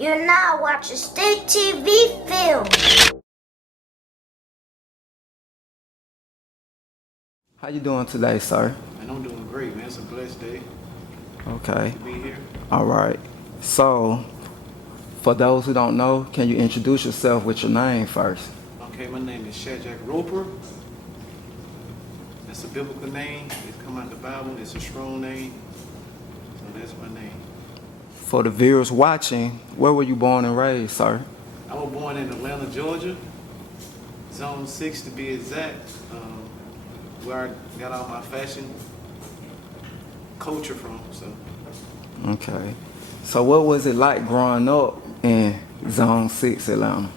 You're now watching State TV Film. How you doing today, sir? Man, I'm doing great, man. It's a blessed day Okay. to be here. All right. So, for those who don't know, can you introduce yourself with your name first? Okay, my name is Shadrach Roper. That's a biblical name. It's come out the Bible. It's a strong name. So that's my name. For the viewers watching, where were you born and raised, sir? I was born in Atlanta, Georgia, Zone 6 to be exact, where I got all my fashion culture from. So, Okay. So what was it like growing up in Zone 6 Atlanta?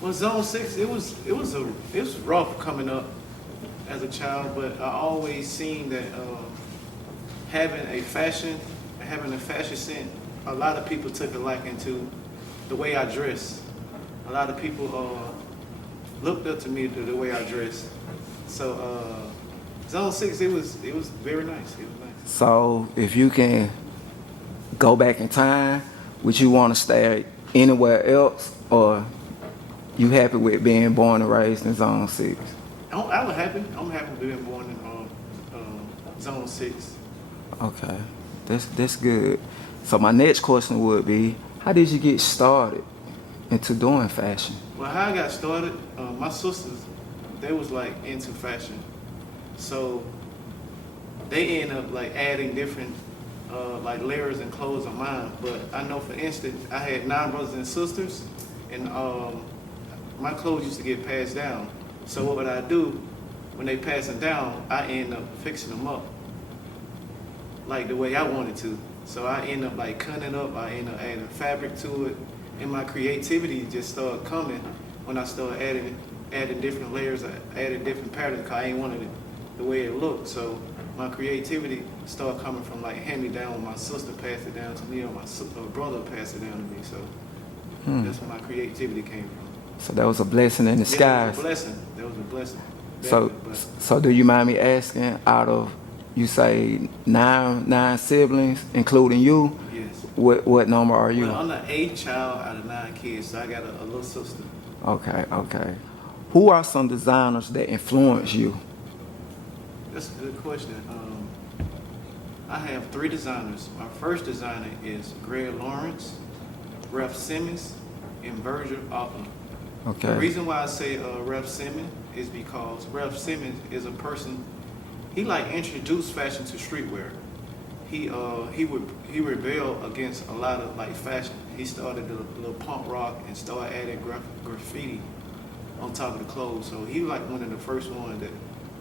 well, Zone 6, it was rough coming up as a child, but I always seen that having a fashion sense, a lot of people took a liking to the way I dress. A lot of people looked up to me to the way I dress. So Zone 6, it was very nice. It was nice. So if you can go back in time, would you want to stay anywhere else, or you happy with being born and raised in Zone 6? I was happy. I'm happy being born in Zone 6. Okay, that's good. So my next question would be, how did you get started into doing fashion? Well, how I got started, my sisters, they was like into fashion, so they end up like adding different like layers and clothes on mine. But I know, for instance, I had 9 brothers and sisters, and my clothes used to get passed down. So what would I do when they pass them down? I end up fixing them up like the way I wanted to. So I end up like cutting it up. I end up adding fabric to it, and my creativity just started coming when I started adding different layers. I added different patterns because I ain't wanted it the way it looked. So my creativity started coming from like hand me down. My sister passed it down to me, or my brother passed it down to me. So that's where my creativity came from. So that was a blessing in disguise. Yeah, that was a blessing. That was a blessing. So do you mind me asking, out of, you say nine siblings, including you? Yes. What number are you? Well, I'm the 8th child out of 9 kids, so I got a little sister. Okay. Who are some designers that influence you? That's a good question. I have 3 designers. My first designer is Greg Lawrence, Ralph Simmons, and Virgil Altman. Okay. The reason why I say Ralph Simmons is because Ralph Simmons is a person, he like introduced fashion to streetwear. He rebelled against a lot of like fashion. He started the little punk rock and started adding graffiti on top of the clothes. So he like one of the first ones that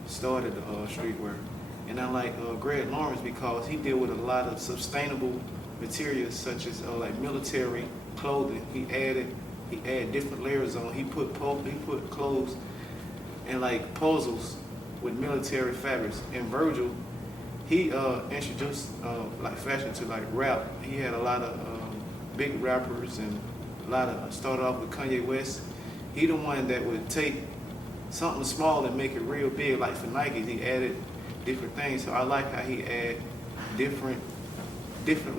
started streetwear. And I like Greg Lawrence because he deal with a lot of sustainable materials such as like military clothing. He added different layers on. He put clothes and like puzzles with military fabrics. And Virgil, he introduced like fashion to like rap. He had a lot of big rappers, and started off with Kanye West. He the one that would take something small and make it real big. Like for Nike, he added different things. So I like how he add different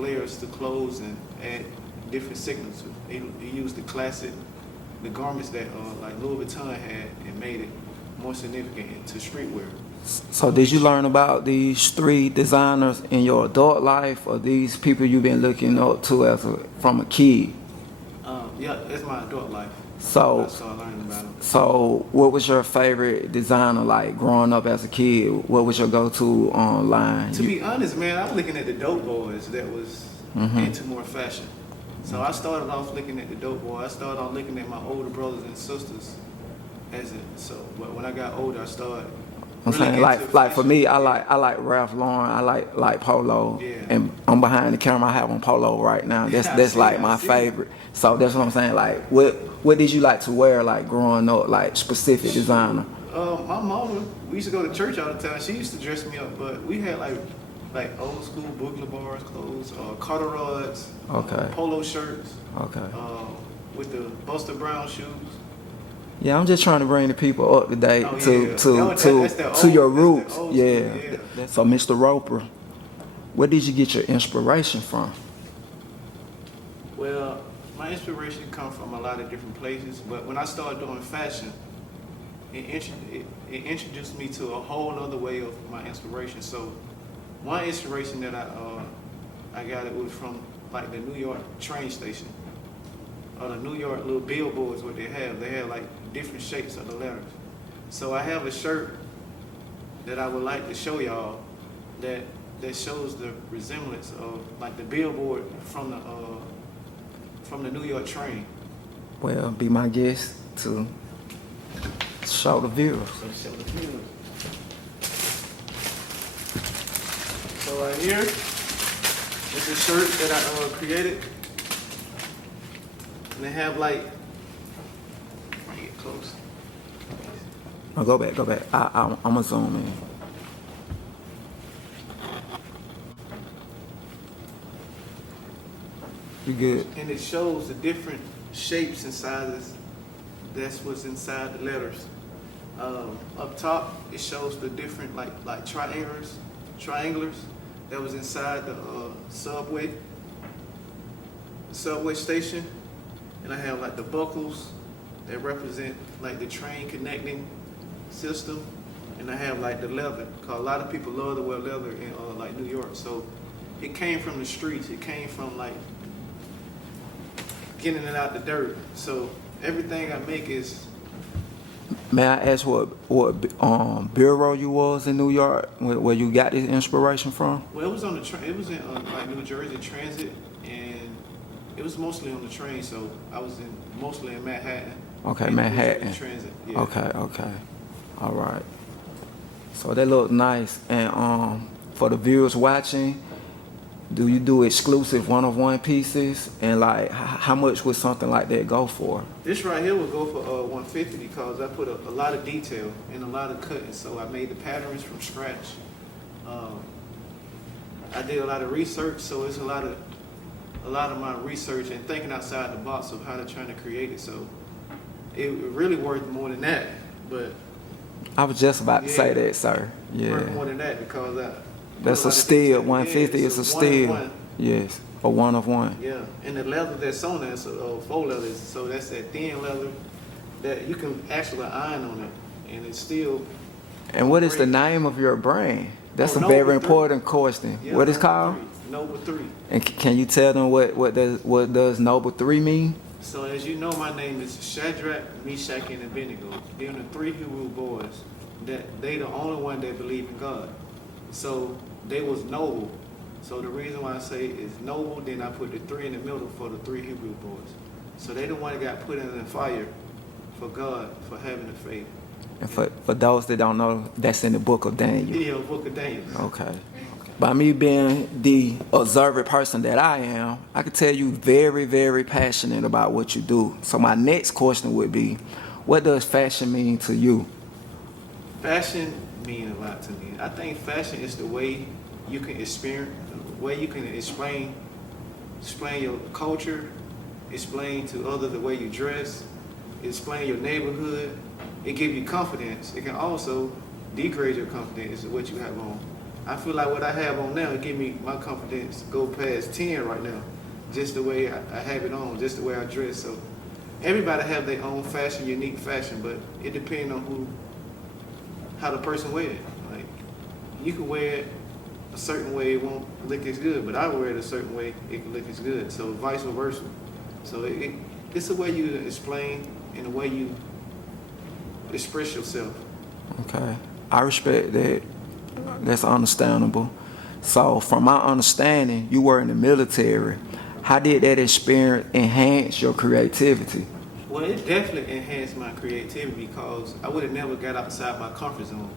layers to clothes and add different signatures. He used the garments that like Louis Vuitton had, and made it more significant to streetwear. So did you learn about these 3 designers in your adult life, or these people you've been looking up to from a kid? Yeah, it's my adult life. So I started learning about them. So what was your favorite designer like growing up as a kid? What was your go-to online? To be honest, man, I was looking at the dope boys that was into more fashion. So I started off looking at the dope boys. I started off looking at my older brothers and sisters but when I got older, I started. I'm saying like for me, I like Ralph Lauren. I like Polo, yeah. And I'm behind the camera. I have on Polo right now. That's like my favorite. So that's what I'm saying. Like, what did you like to wear like growing up? Like specific designer. My mama, we used to go to church all the time. She used to dress me up, but we had like old school Boogler Bars clothes, corduroys, Okay. Polo shirts, Okay. with the Buster Brown shoes. Yeah, I'm just trying to bring the people up to date that's to your roots. Yeah. Yeah. So, Mr. Roper, where did you get your inspiration from? Well, my inspiration comes from a lot of different places, but when I started doing fashion, it introduced me to a whole other way of my inspiration. So one inspiration that I got, it was from like the New York train station, or the New York little billboards. What they have like different shapes of the letters. So I have a shirt that I would like to show y'all that shows the resemblance of like the billboard from the New York train. Well, be my guest to show the viewers. So show the viewers. So right here is a shirt that I created, and they have like, get close. Oh, go back. I'm gonna zoom in. You good? And it shows the different shapes and sizes. That's what's inside the letters. Up top, it shows the different like triangulars that was inside the subway station. And I have like the buckles that represent like the train connecting system. And I have like the leather, because a lot of people love to wear leather in like New York. So it came from the streets. It came from like getting it out the dirt. So everything I make is. May I ask what bureau you was in New York, where you got this inspiration from? Well, it was on the train. It was in like New Jersey Transit, and it was mostly on the train. So I was mostly in Manhattan. Okay, in Manhattan. New Jersey Transit. Yeah. Okay. All right. So that look nice. And for the viewers watching, do you do exclusive one-of-one pieces? And like, how much would something like that go for? This right here would go for $150 because I put a lot of detail and a lot of cutting. So I made the patterns from scratch. I did a lot of research, so it's a lot of my research and thinking outside the box of how to try to create it. So it really worth more than that. But I was just about to say that, sir. Worth Yeah. more than that because That's a steal. 150 yeah, is a one steal. of one. Yes, a one-of-one. Yeah, and the leather that's on there is faux leather, so that's that thin leather that you can actually iron on it, and it's still. And what is the name of your brand? That's a Noble very 3. important question. Yeah, What is Noble called? 3. Noble 3. And can you tell them what does Noble 3 mean? So as you know, my name is Shadrach, Meshach, and Abednego. They're the 3 Hebrew boys. That they the only one that believe in God. So they was noble. So the reason why I say is noble, then I put the 3 in the middle for the 3 Hebrew boys. So they the one that got put in the fire for God, for having the faith. And for those that don't know, that's in the book of Daniel. Yeah, book of Daniel. Okay. By me being the observant person that I am, I can tell you very, very passionate about what you do. So my next question would be, what does fashion mean to you? Fashion means a lot to me. I think fashion is the way you can experience, the way you can explain your culture, explain to others the way you dress, explain your neighborhood. It gives you confidence. It can also degrade your confidence of what you have on. I feel like what I have on now, it give me my confidence go past 10 right now, just the way I have it on, just the way I dress. So everybody have their own fashion, unique fashion, but it depends on how the person wear it. Like, you can wear it a certain way, it won't look as good, but I wear it a certain way, it can look as good. So vice versa. So it's the way you explain and the way you express yourself. Okay. I respect that. That's understandable. So from my understanding, you were in the military. How did that experience enhance your creativity? Well, it definitely enhanced my creativity because I would have never got outside my comfort zone.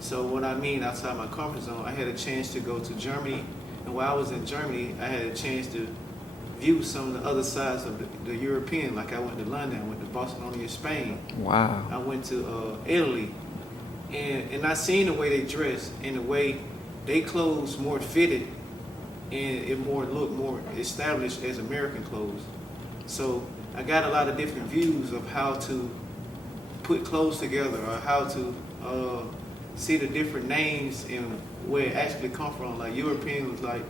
So what I mean outside my comfort zone, I had a chance to go to Germany. And while I was in Germany, I had a chance to view some of the other sides of the European. Like I went to London, I went to Barcelona, Spain. Wow. I went to Italy. And I seen the way they dress and the way they clothes more fitted and it looked more established as American clothes. So I got a lot of different views of how to put clothes together or how to see the different names and where it actually come from. Like European was like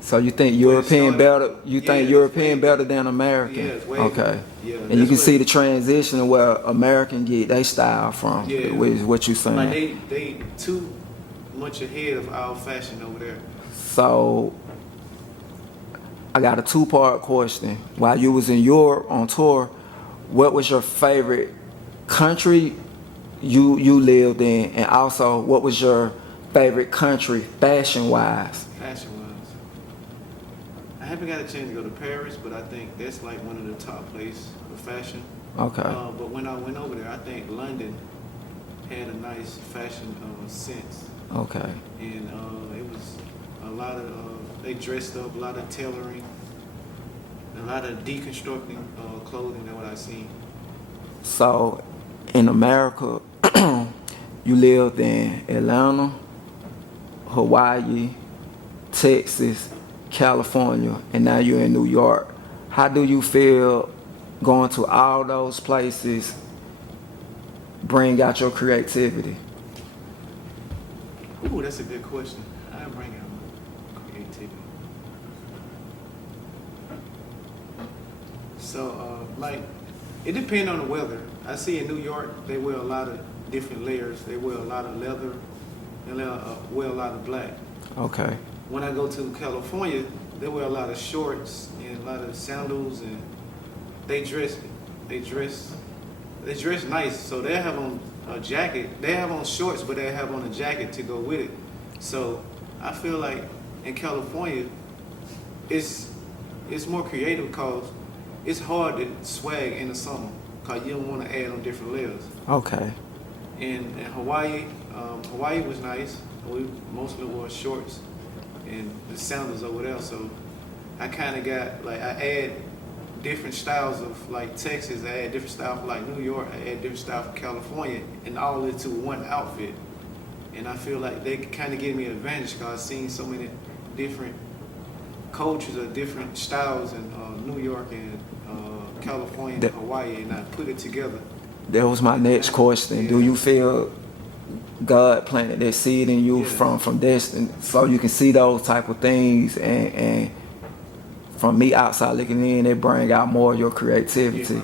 So you think Where it European started. better? You Yeah, think it's European way better than American? Yeah, it's way Okay. better. Yeah, And you that's can what- see the transition of where American get their style from. Yeah. Is what you saying? Like they too much ahead of our fashion over there. So I got a two-part question. While you was in Europe on tour, what was your favorite country you lived in, and also what was your favorite country fashion-wise? Fashion wise, I haven't got a chance to go to Paris, but I think that's like one of the top places for fashion. Okay. But when I went over there, I think London had a nice fashion sense, Okay. and it was a lot of they dressed up, a lot of tailoring, a lot of deconstructing clothing. That's what I seen. So in America, you lived in Atlanta, Hawaii, Texas, California, and now you're in New York. How do you feel going to all those places bring out your creativity? Ooh, that's a good question. I bring out creativity. So, like, it depends on the weather. I see in New York, they wear a lot of different layers. They wear a lot of leather, and they wear a lot of black. Okay. When I go to California, they wear a lot of shorts and a lot of sandals, and they dress nice. So they have on a jacket. They have on shorts, but they have on a jacket to go with it. So I feel like in California, it's more creative because it's hard to swag in the summer because you don't want to add on different layers. Okay. In Hawaii, Hawaii was nice. We mostly wore shorts and the sandals over there. So I kind of got like I add different styles of like Texas. I add different styles for like New York. I add different styles for California, and all into one outfit. And I feel like they kind of give me an advantage because I've seen so many different cultures or different styles in New York and California and Hawaii, and I put it together. That was my next question. Yeah. Do you feel God planted that seed in you from destiny, so you can see those type of things, and from me outside looking in, they bring out more of your creativity,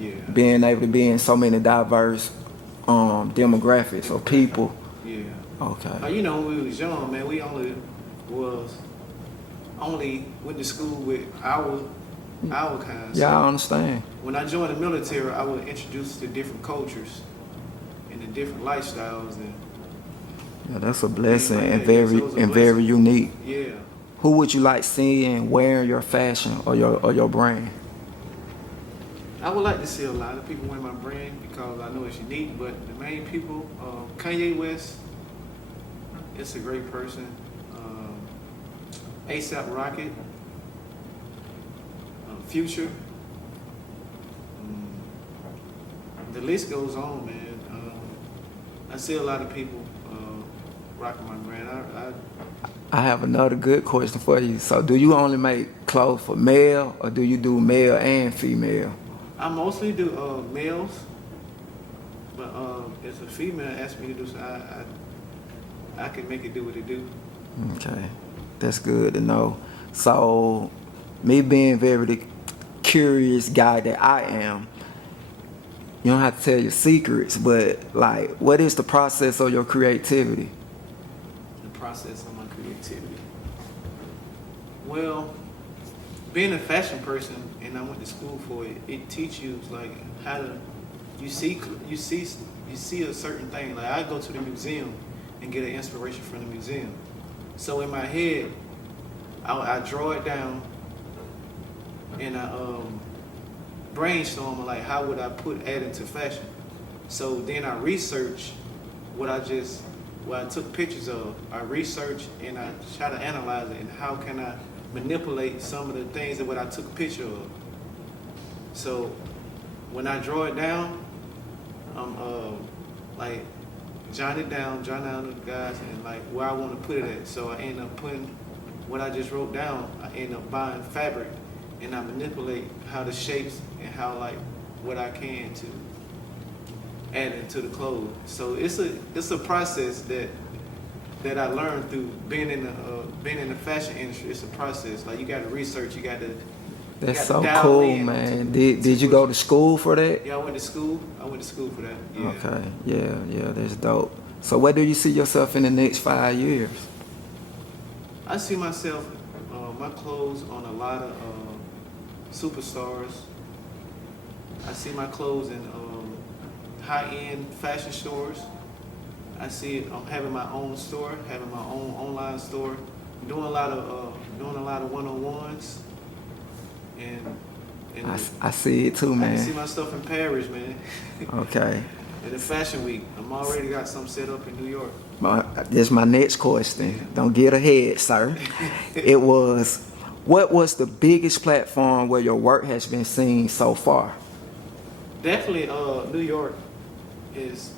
Yeah. being able to be in so many diverse demographics or people. Yeah. Okay. You know, when we was young, man, we only went to school with our kind. Yeah, I understand. When I joined the military, I was introduced to different cultures and the different lifestyles, and Yeah, that's a blessing Yeah, and yeah, very so it's a and very blessing. unique. yeah. Who would you like seeing wearing your fashion or your brand? I would like to see a lot of people wear my brand because I know it's unique, but the main people, Kanye West, it's a great person. ASAP Rocket, Future. The list goes on, man. I see a lot of people rocking my brand. I have another good question for you. So, do you only make clothes for male, or do you do male and female? I mostly do males, but if a female asks me to do something, I can make it do what it do. Okay, that's good to know. So, me being very curious guy that I am, you don't have to tell your secrets, but like, what is the process of your creativity? The process of my creativity. Well, being a fashion person, and I went to school for it, it teaches you like how to you see a certain thing. Like I go to the museum and get an inspiration from the museum. So in my head, I draw it down and I brainstorm like how would I add into fashion. So then I research what I took pictures of. I research and I try to analyze it and how can I manipulate some of the things that what I took a picture of. So when I draw it down, I'm like jotting down the guys and like where I want to put it at. So I end up putting what I just wrote down. I end up buying fabric and I manipulate how the shapes and how like what I can to add into the clothes. So it's a process that that I learned through being in the fashion industry. It's a process. Like you got to research. You got to. That's so cool, man. Did you go to school for that? Yeah, I went to school. I went to school for that. Yeah. Okay. Yeah, that's dope. So where do you see yourself in the next 5 years? I see myself, my clothes on a lot of superstars. I see my clothes in high-end fashion stores. I see it having my own store, having my own online store, doing a lot of one-on-ones, and I see it too, man. I can see my stuff in Paris, man. Okay. In the Fashion Week, I'm already got some set up in New York. This is my next question. Don't get ahead, sir. What was the biggest platform where your work has been seen so far? Definitely, New York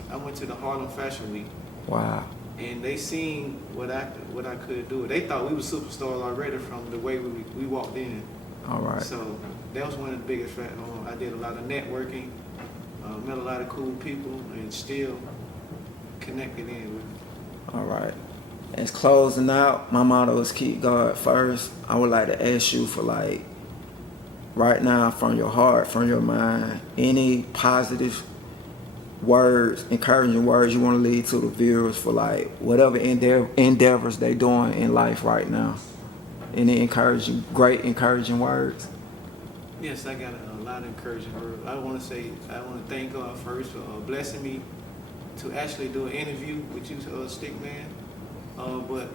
I went to the Harlem Fashion Week. Wow. And they seen what I could do. They thought we were superstars already from the way we walked in. All right. So that was one of the biggest platforms. I did a lot of networking, met a lot of cool people, and still connected in with them. All right. As closing out, my motto is keep God first. I would like to ask you for right now, from your heart, from your mind, any positive words, encouraging words you want to lead to the viewers for whatever endeavors they doing in life right now. Any great encouraging words? Yes, I got a lot of encouraging words. I want to thank God first for blessing me to actually do an interview with you, Stickman. But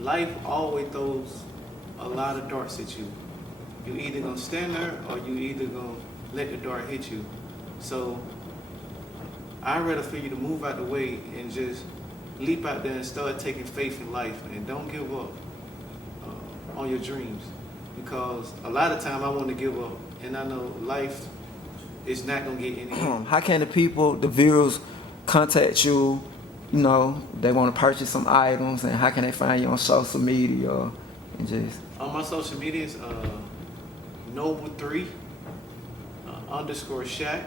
life always throws a lot of darts at you. You either gonna stand there or you either gonna let the dart hit you. So I'd rather for you to move out the way and just leap out there and start taking faith in life, and don't give up on your dreams, because a lot of time I want to give up, and I know life is not gonna get any. How can the viewers contact you? You know, they want to purchase some items, and how can they find you on social media and just? On my social medias, Noble3 _ SHAQ.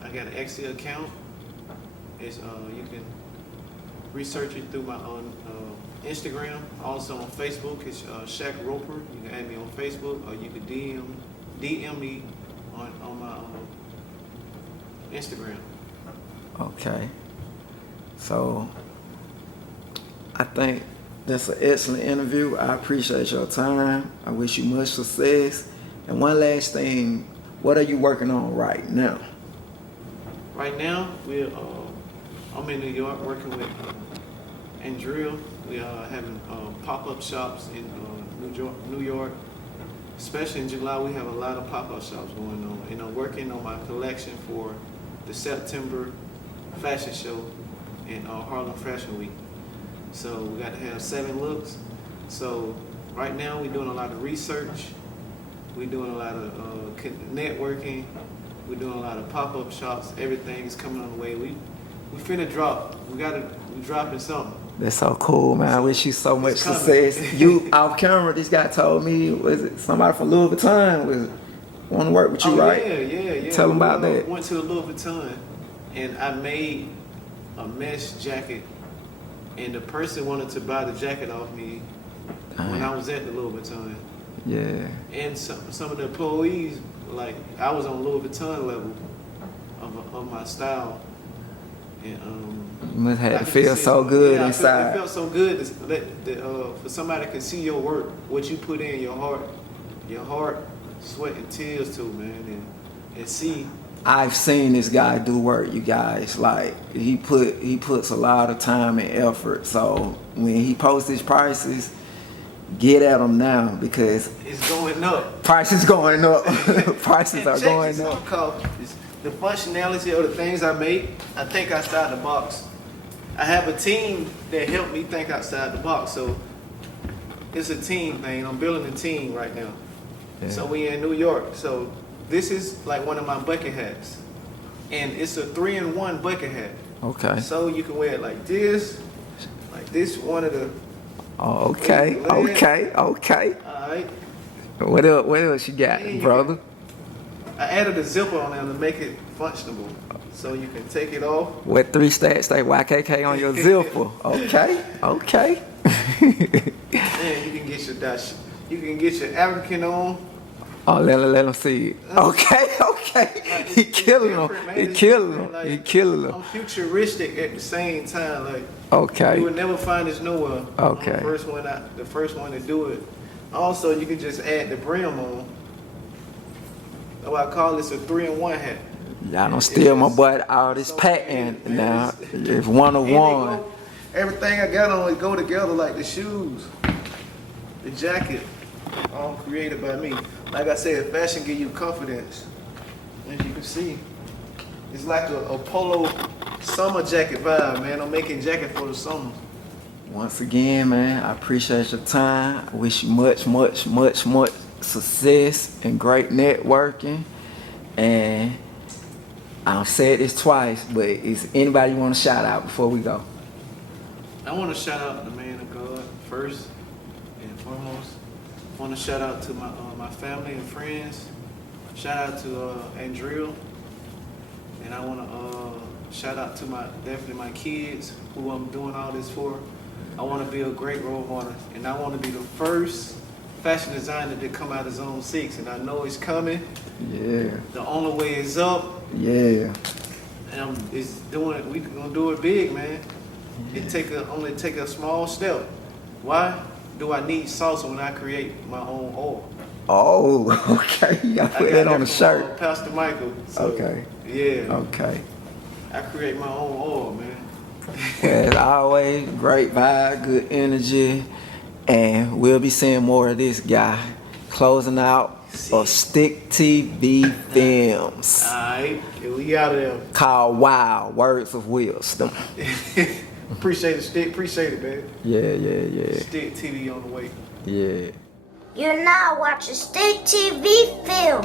I got an Excel account. It's you can research it through my Instagram. Also on Facebook, it's SHAQ Roper. You can add me on Facebook, or you can DM me on my Instagram. Okay. So I think that's an excellent interview. I appreciate your time. I wish you much success. And one last thing, what are you working on right now? Right now, I'm in New York working with Andrea. We are having pop-up shops in New York. Especially in July, we have a lot of pop-up shops going on. And I'm working on my collection for the September fashion show in Harlem Fashion Week. So we got to have 7 looks. So right now we're doing a lot of research. We're doing a lot of networking. We're doing a lot of pop-up shops. Everything is coming on the way. We finna drop. We're dropping something. That's so cool, man. I wish you so much success. You off camera, this guy told me, was it somebody from Louis Vuitton want to work with you, right? Yeah. Tell them about that. Went to Louis Vuitton, and I made a mesh jacket, and the person wanted to buy the jacket off me when I was at the Louis Vuitton. Yeah. And some of the employees, I was on Louis Vuitton level of my style. And you must have to feel so good inside. It felt so good for somebody to see your work, what you put in your heart, sweat and tears to, man, and see. I've seen this guy do work, you guys. He puts a lot of time and effort. So when he posts his prices, get at them now, because it's going up. Prices going up. Prices are going up. The functionality of the things I make, I think outside the box. I have a team that helped me think outside the box. So it's a team thing. I'm building a team right now. Yeah. So we in New York. So this is like one of my bucket hats. And it's a 3-in-1 bucket hat. Okay. So you can wear it like this, one of the. Oh, okay. All right. What else you got, brother? I added a zipper on there to make it functional. so you can take it off. What 3 stacks say YKK on your zipper? Okay, okay. And you can get your dash. You can get your African on. Oh, let him see it. Okay, okay. He killing them. He killing them. He killing them. I'm futuristic at the same time. Like, Okay. you would never find this nowhere. Okay. I'm the first one to do it. Also, you can just add the brim on. That's why I call this a 3-in-1 hat. Y'all don't steal my butt all this patent now. It's one of one. Everything I got on it go together, like the shoes, the jacket, all created by me. Like I said, fashion give you confidence. As you can see, it's like a polo summer jacket vibe, man. I'm making jacket for the summer. Once again, man, I appreciate your time. I wish you much, much, much, much success and great networking. And I've said this twice, but is anybody you want to shout out before we go? I want to shout out the man of God first and foremost. I want to shout out to my family and friends. Shout out to Andrea. And I want to shout out to definitely my kids who I'm doing all this for. I want to be a great role model, and I want to be the first fashion designer to come out of Zone 6, and I know it's coming. Yeah. The only way is up. Yeah. And we gonna do it big, man. Yeah. It only take a small step. Why do I need salsa when I create my own oil? Oh, okay. You gotta put that on the shirt. Pastor Michael. So, Okay. Yeah. Okay. I create my own oil, man. As always, great vibe, good energy, and we'll be seeing more of this guy. Closing out of Stick TV Films. Alright, we out of there. Called Wow, Words of Wisdom. Appreciate it, Stick. Appreciate it, man. Yeah. Stick TV on the way. Yeah. You're now watching Stick TV Film.